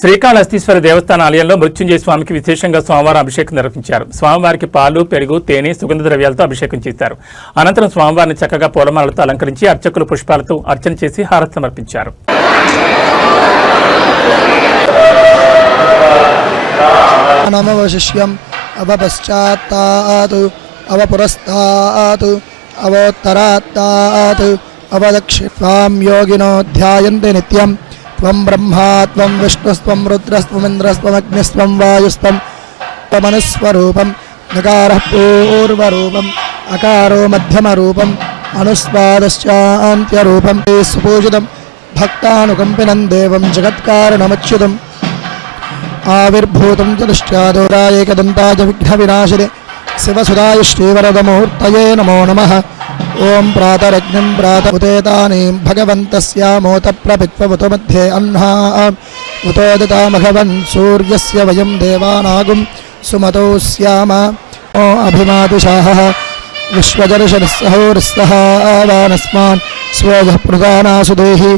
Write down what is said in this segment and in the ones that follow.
శ్రీకాళహస్తీశ్వర దేవస్థాన ఆలయంలో మృత్యుంజయ స్వామికి విశేషంగా సోమవారం అభిషేకం నిర్వహించారు. స్వామివారికి పాలు, పెరుగు, తేనె, సుగంధ ద్రవ్యాలతో అభిషేకం చేశారు. అనంతరం స్వామివారిని చక్కగా పూలమాలతో అలంకరించి అర్చకులు పుష్పాలతో అర్చన చేసి హారతి సమర్పించారు. నమవశిష్యం అవపశ్చాత్తాత్ అవపురస్తాత్ అవోత్తరాత్తాత్ అవదక్షిణాం యోగినో ధ్యాయంతే నిత్యం త్వం బ్రహ్మా త్వం విష్ణుస్త్వం రుద్రస్త్వమింద్రస్త్వమగ్నిస్త్వం వాయుస్త్వం మనుస్వరూపం నకారః పూర్వరూపం అకారో మధ్యమరూపం అనుస్వాదశ్చాంత్యరూపం సుపూజితం భక్తానుకంపినం దేవం జగత్కారణమచ్యుతం ఆవిర్భూతం చతుష్ట్యాదోరాయేకదంతాయ విఘ్నవినాశినే శివసుదాయ శ్రీవరదమూర్తయే నమో నమః. ఓం ప్రాతరగ్నిం ప్రాతముతేతానీం భగవంతస్యామోత ప్రపిత్వముత మధ్యే అహ్నా ఉతోదితామఘవన్ సూర్యస్య వయం దేవానాగుం సుమతో స్యామ ఓ అభిమాతుషాః విశ్వజర్షనిస్సహోర్స్తః ఆవానస్మాన్ స్వేజః ప్రధానాసుదేహి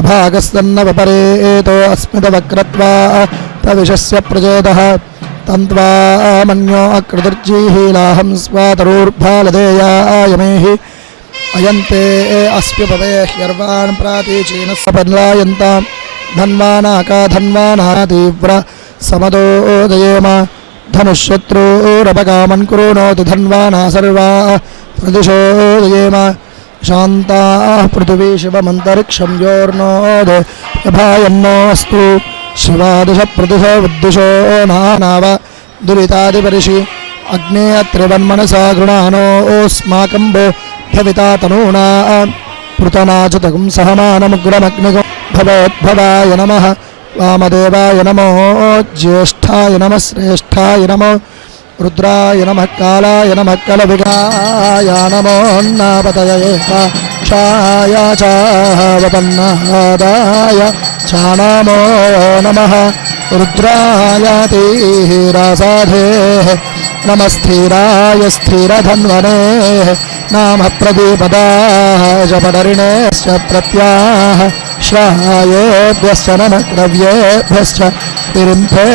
అభాగస్తన్నవపరేతో అస్మితవక్రత్వా తవిషస్య ప్రచేదః తంత్వా మన్యో అకృతర్జీహీలాహం స్వాతరూర్భాలదేయాయమేహి అయంతే అస్ప్యుపవేహ్యర్వాన్ ప్రాతీచీన సపర్లాయంతాం ధన్వానాకా ధన్వానా తీవ్ర సమదోదయేమ ధనుశత్రూరపకామన్ కృణోతి ధన్వానా సర్వా ప్రదిశోదయేమ శాంతా పృథివీ శివమంతరిక్షం యోర్నోదే యభాయన్నోస్తు శివాదిశ ప్రదిశ ఉద్దిశో నానావ దురితాదిపరిషి అగ్నేయత్రివన్మనసా గృణానోస్మాకం భవితా తనూనా పృతనాచుతకం సహమానముగ్రమగ్నిగం భవోద్భవాయ నమః వామదేవాయ నమో జ్యేష్ఠాయ నమః శ్రేష్ఠాయ నమో రుద్రాయ నమః కాలాయ నమః కలవిగాయ నమోన్నాపతయే క్షాయ చావపన్నాదాయ చానమో నమః రుద్రాయ తీరాసాధే నమస్థిరాయ స్థిరధన్వనే నామ ప్రదీపదాయ పడరిణేశ్చ ప్రత్యాహ శ్రాయేభ్యశ్చ నమగ్రవ్యేభ్యశ్చ తిరింభే